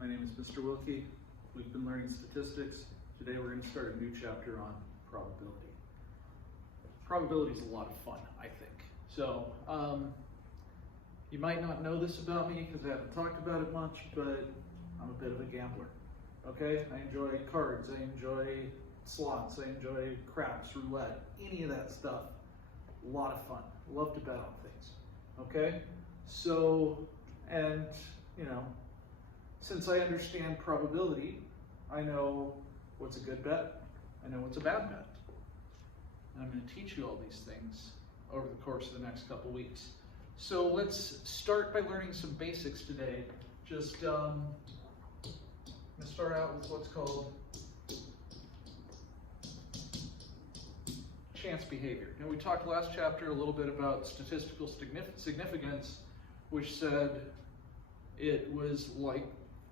My name is Mr. Wilke. We've been learning statistics. Today we're going to start a new chapter on probability. Probability is a lot of fun, I think. So, you might not know this about me because I haven't talked about it much, but I'm a bit of a gambler. Okay? I enjoy cards, I enjoy slots, I enjoy craps, roulette, any of that stuff. A lot of fun. Love to bet on things. Okay? So, and, you know, since I understand probability, I know what's a good bet, I know what's a bad bet. And I'm going to teach you all these things over the course of the next couple weeks. So let's start by learning some basics today. Just, I'm going to start out with what's called chance behavior. Now, we talked last chapter a little bit about statistical significance, which said it was like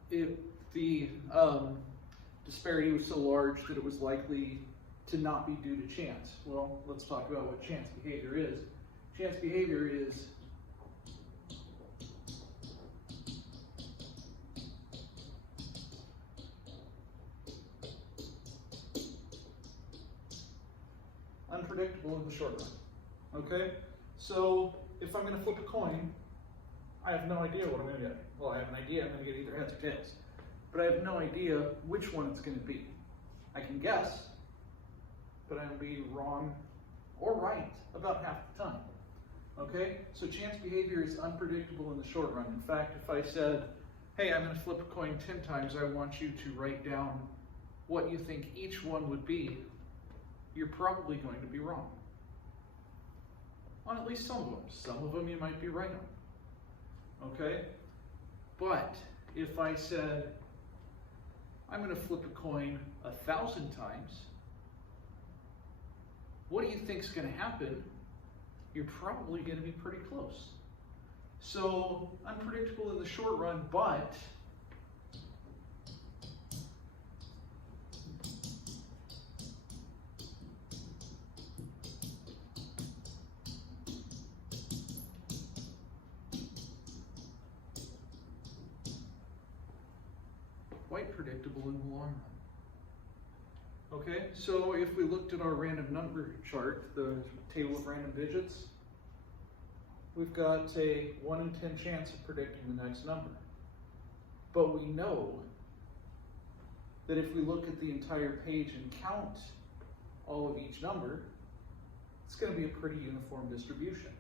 if the disparity was so large that it was likely to not be due to chance. Well, let's talk about what chance behavior is. Chance behavior is unpredictable in the short run. Okay? So if I'm going to flip a coin, I have no idea what I'm going to get. Well, I have an idea I'm going to get either heads or tails. But I have no idea which one it's going to be. I can guess, but I'll be wrong or right about half the time. Okay? So chance behavior is unpredictable in the short run. In fact, if I said, hey, I'm going to flip a coin 10 times, I want you to write down what you think each one would be, you're probably going to be wrong. On at least some of them. Some of them you might be right on. Okay? But if I said, I'm going to flip a coin 1,000 times, what do you think is going to happen? You're probably going to be pretty close. So, unpredictable in the short run, but quite predictable in the long run. Okay, so if we looked at our random number chart, the table of random digits, we've got a 1 in 10 chance of predicting the next number. But we know that if we look at the entire page and count all of each number, it's going to be a pretty uniform distribution.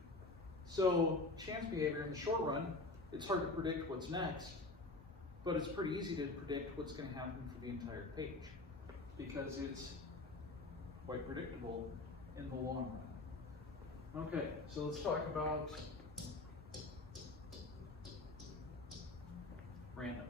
So chance behavior in the short run, it's hard to predict what's next, but it's pretty easy to predict what's going to happen for the entire page because it's quite predictable in the long run. Okay, so let's talk about random.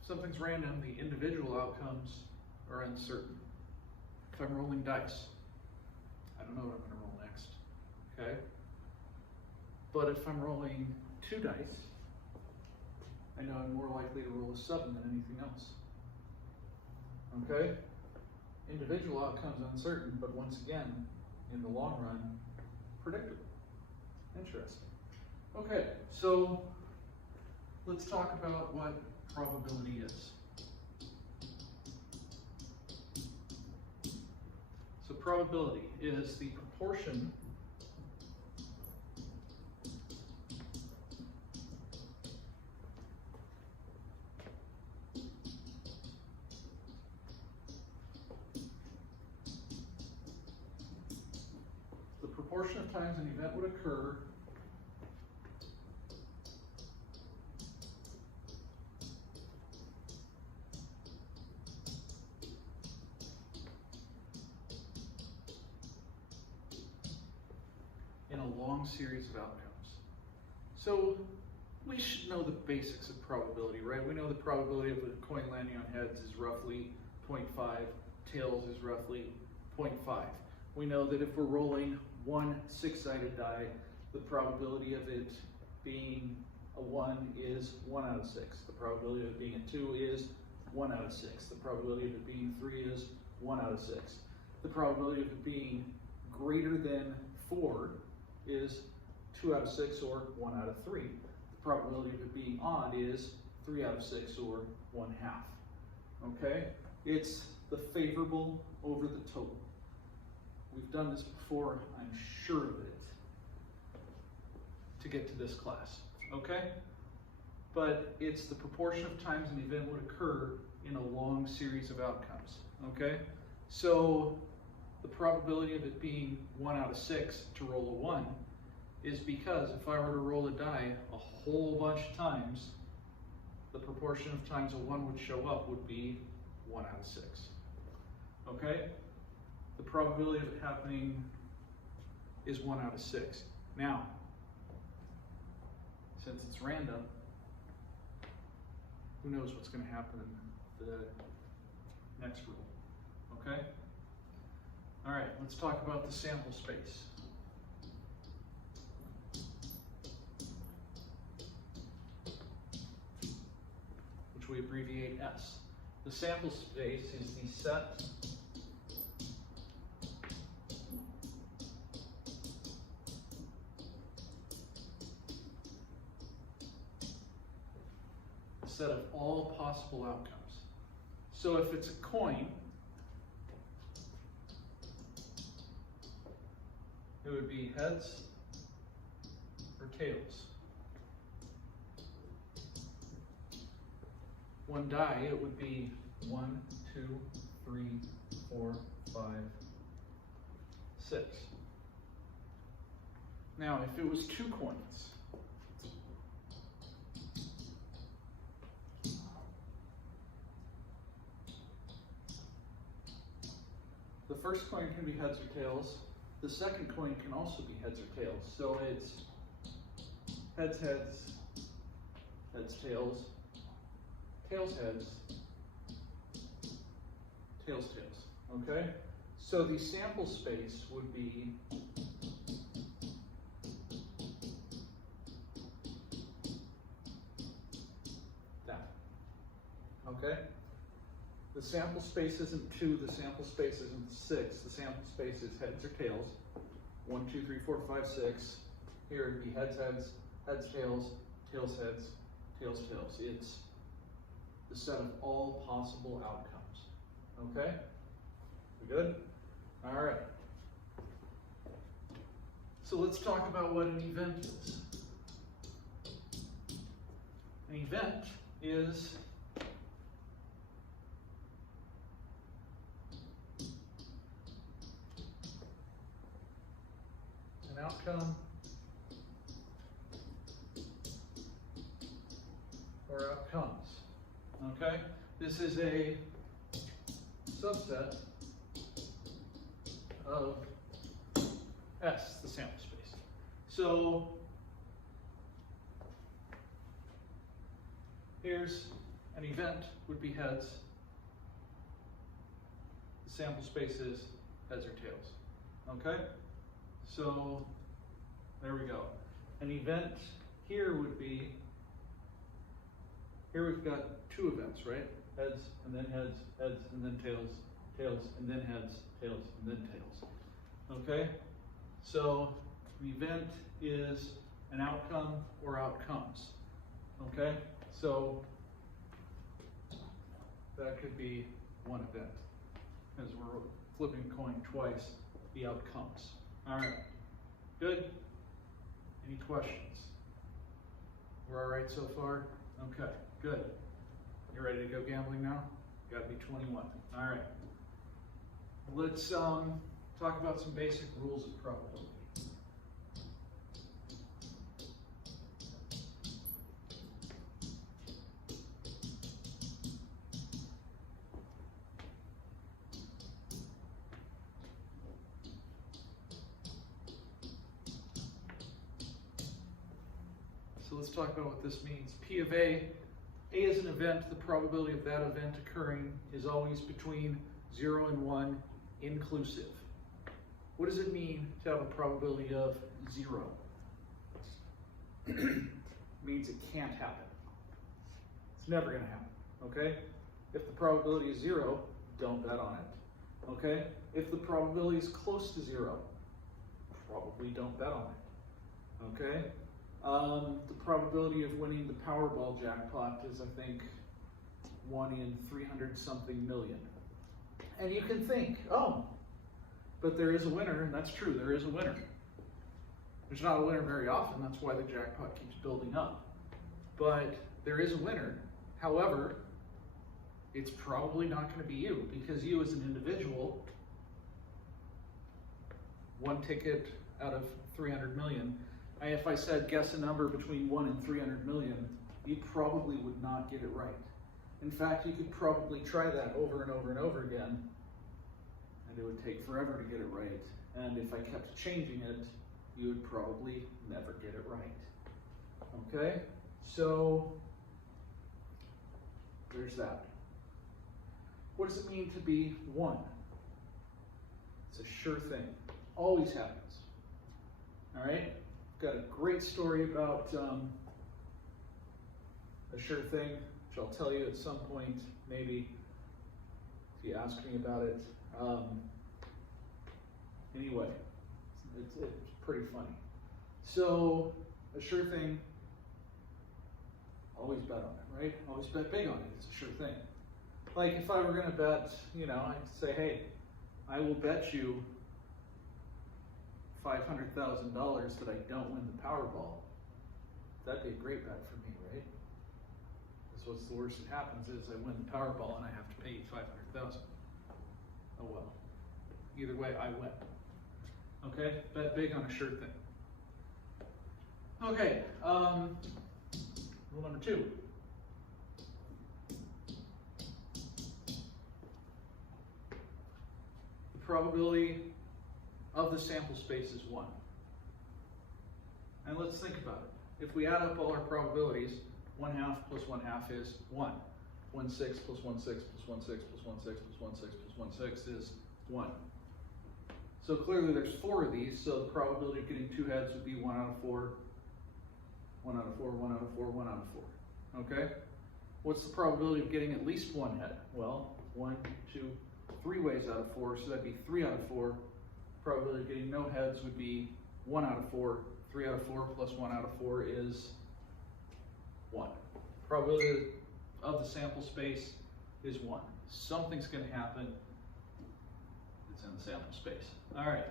If something's random, the individual outcomes are uncertain. If I'm rolling dice, I don't know what I'm going to roll next, okay? But if I'm rolling 2 dice, I know I'm more likely to roll a 7 than anything else, okay? Individual outcomes uncertain, but once again, in the long run, predictable. Interesting. Okay, so let's talk about what probability is. So probability is the proportion of times an event would occur in a long series of outcomes. So we should know the basics of probability, right? We know the probability of a coin landing on heads is roughly 0.5, tails is roughly 0.5. We know that if we're rolling one 6-sided die, the probability of it being a 1 is 1 out of 6. The probability of it being a 2 is 1 out of 6. The probability of it being 3 is 1 out of 6. The probability of it being greater than 4 is 2 out of 6 or 1 out of 3. The probability of it being odd is 3 out of 6 or 1/2. Okay? It's the favorable over the total. We've done this before, I'm sure of it, to get to this class. Okay? But it's the proportion of times an event would occur in a long series of outcomes. Okay? So the probability of it being 1 out of 6 to roll a 1 is because if I were to roll a die a whole bunch of times, the proportion of times a 1 would show up would be 1 out of 6. Okay? The probability of it happening is 1 out of 6. Now, since it's random, who knows what's going to happen in the next rule. Okay? All right, let's talk about the sample space. Which we abbreviate S. The sample space is the set of all possible outcomes. So if it's a coin, it would be heads or tails. One die, it would be 1, 2, 3, 4, 5, 6. Now, if it was 2 coins, the first coin can be heads or tails. The second coin can also be heads or tails. So it's heads, heads, heads, tails, tails, heads, tails, tails. Okay? So the sample space would be that. Okay? The sample space isn't 2, the sample space isn't 6, the sample space is heads or tails. 1, 2, 3, 4, 5, 6. Here it'd be heads, heads, heads, tails, tails, heads, tails, tails. It's the set of all possible outcomes. Okay? We good? All right. So let's talk about what an event is. An event is an outcome or outcomes. Okay? This is a subset of S, the sample space. So here's an event would be heads. The sample space is heads or tails. Okay? So there we go. An event here would be, here we've got 2 events, right? Heads and then heads, heads and then tails, tails and then heads, tails and then tails. Okay? So an event is an outcome or outcomes. Okay? So that could be one event. As we're flipping a coin twice, the outcomes. All right. Good? Any questions? We're all right so far? Okay, good. You ready to go gambling now? You gotta be 21. All right. Let's talk about some basic rules of probability. So let's talk about what this means. P of A. A is an event. The probability of that event occurring is always between 0 and 1 inclusive. What does it mean to have a probability of 0? means it can't happen. It's never going to happen, okay? If the probability is 0, don't bet on it, okay? If the probability is close to 0, probably don't bet on it, okay? The probability of winning the Powerball jackpot is, I think, 1 in 300-something million. And you can think, oh, but there is a winner, and that's true, there is a winner. There's not a winner very often, that's why the jackpot keeps building up. But there is a winner. However, it's probably not going to be you, because you as an individual, one ticket out of 300 million, if I said guess a number between 1 and 300 million, you probably would not get it right. In fact, you could probably try that over and over and over again, and it would take forever to get it right. And if I kept changing it, you would probably never get it right. Okay? So, there's that. What does it mean to be 1? It's a sure thing. Always happens. All right? Got a great story about a sure thing, which I'll tell you at some point, maybe, if you ask me about it. Anyway, it's pretty funny. So, a sure thing, always bet on it, right? Always bet big on it. It's a sure thing. Like if I were going to bet, I'd say, hey, I will bet you $500,000 that I don't win the Powerball. That'd be a great bet for me, right? Because what's the worst that happens is I win the Powerball and I have to pay you $500,000. Oh well. Either way, I win. Okay? Bet big on a sure thing. Okay. Rule number 2. The probability of the sample space is 1. And let's think about it. If we add up all our probabilities, 1/2 plus 1/2 is 1. 1/6 plus 1/6 plus 1/6 plus 1/6 plus 1/6 plus 1/6 is 1. So clearly there's 4 of these, so the probability of getting 2 heads would be 1 out of 4, 1 out of 4, 1 out of 4, 1 out of 4. Okay? What's the probability of getting at least 1 head? Well, 1, 2, 3 ways out of 4, so that'd be 3 out of 4. Probability of getting no heads would be 1 out of 4. 3 out of 4 plus 1 out of 4 is 1. Probability of the sample space is 1. Something's going to happen. It's in the sample space. All right.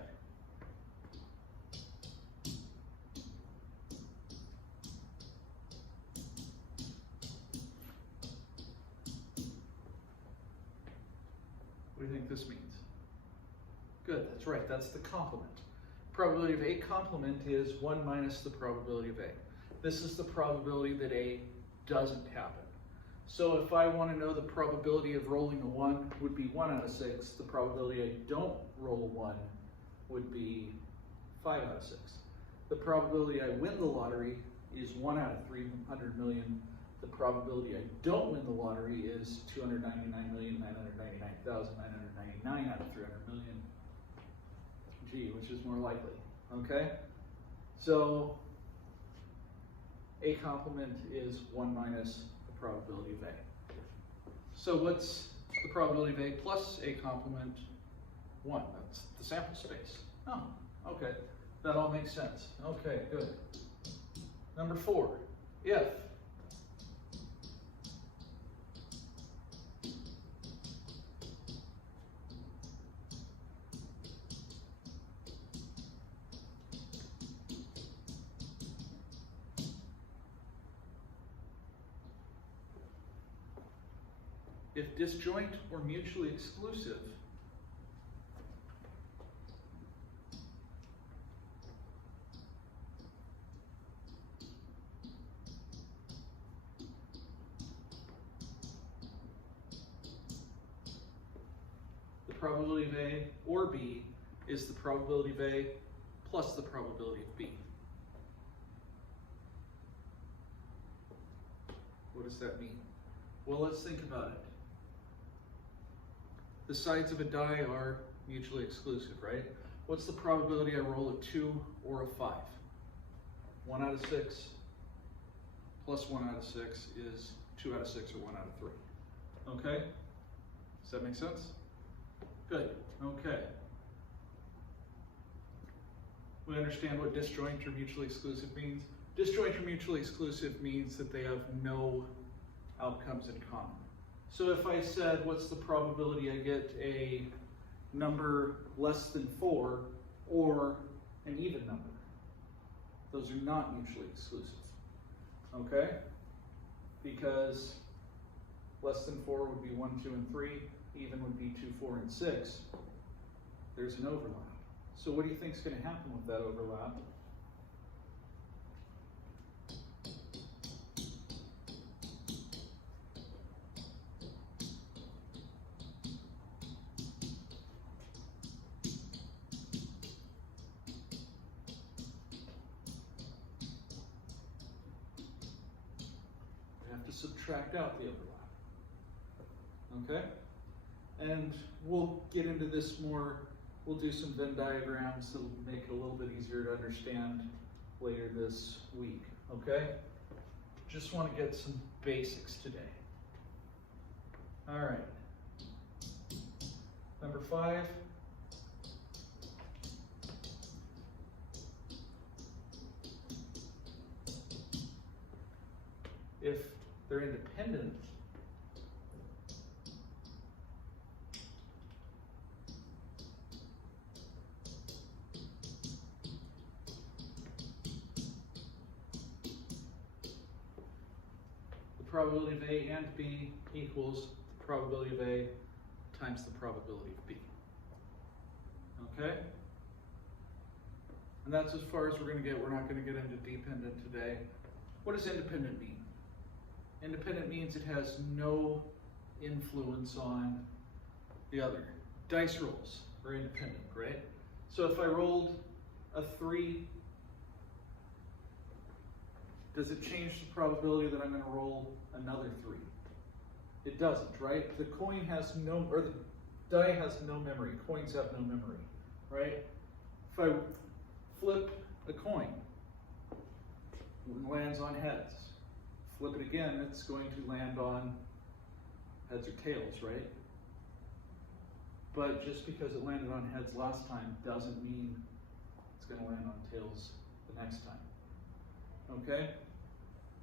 What do you think this means? Good, that's right, that's the complement. Probability of A complement is 1 minus the probability of A. This is the probability that A doesn't happen. So if I want to know the probability of rolling a 1 would be 1 out of 6. The probability I don't roll a 1 would be 5 out of 6. The probability I win the lottery is 1 out of 300 million. The probability I don't win the lottery is 299,999,999 out of 300 million. Gee, which is more likely, okay? So, A complement is 1 minus the probability of A. So what's the probability of A plus A complement? 1, that's the sample space. Oh, okay, that all makes sense. Okay, good. Number 4, if disjoint or mutually exclusive, the probability of A or B is the probability of A plus the probability of B. What does that mean? Well, let's think about it. The sides of a die are mutually exclusive, right? What's the probability I roll a 2 or a 5? 1 out of 6, plus 1 out of 6 is 2 out of 6 or 1 out of 3. Okay? Does that make sense? Good. Okay. We understand what disjoint or mutually exclusive means. Disjoint or mutually exclusive means that they have no outcomes in common. So if I said, what's the probability I get a number less than 4 or an even number? Those are not mutually exclusive. Okay? Because less than 4 would be 1, 2, and 3. Even would be 2, 4, and 6. There's an overlap. So what do you think is going to happen with that overlap? We have to subtract out the overlap. Okay? And we'll get into this more. We'll do some Venn diagrams that'll make it a little bit easier to understand later this week, okay? Just want to get some basics today. All right. Number 5. If they're independent, the probability of A and B equals the probability of A times the probability of B. Okay? And that's as far as we're going to get. We're not going to get into dependent today. What does independent mean? Independent means it has no influence on the other. Dice rolls are independent, right? So if I rolled a 3, does it change the probability that I'm going to roll another 3? It doesn't, right? The coin has no, or the die has no memory. Coins have no memory, right? If I flip a coin, it lands on heads. Flip it again, it's going to land on heads or tails, right? But just because it landed on heads last time doesn't mean it's going to land on tails the next time. Okay?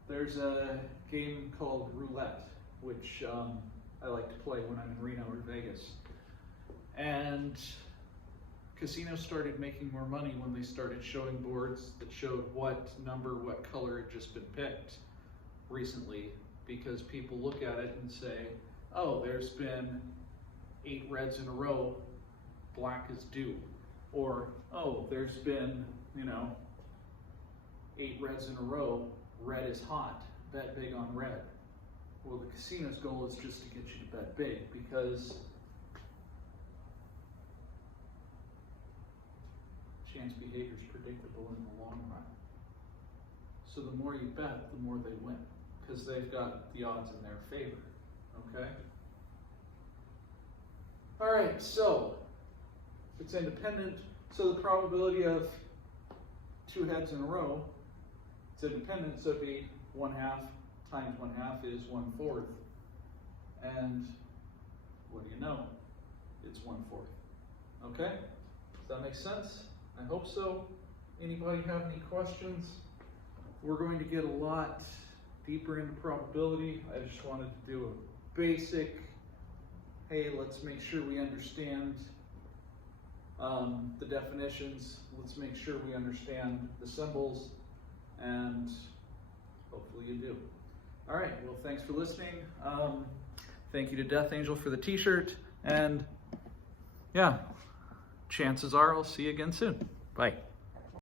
There's a game called roulette, which I like to play when I'm in Reno or Vegas. And casinos started making more money when they started showing boards that showed what number, what color had just been picked recently, because people look at it and say, oh, there's been 8 reds in a row, black is due. Or, oh, there's been, 8 reds in a row, red is hot, bet big on red. Well, the casino's goal is just to get you to bet big, because chance behavior is predictable in the long run. So the more you bet, the more they win, because they've got the odds in their favor, okay? All right, so it's independent, so the probability of 2 heads in a row, it's independent, so it'd be 1/2 times 1/2 is 1/4. And what do you know? It's 1/4. Okay? Does that make sense? I hope so. Anybody have any questions? We're going to get a lot deeper into probability. I just wanted to do a basic, hey, let's make sure we understand the definitions. Let's make sure we understand the symbols, and hopefully you do. All right, well, thanks for listening. Thank you to Death Angel for the t-shirt, and yeah, chances are I'll see you again soon. Bye.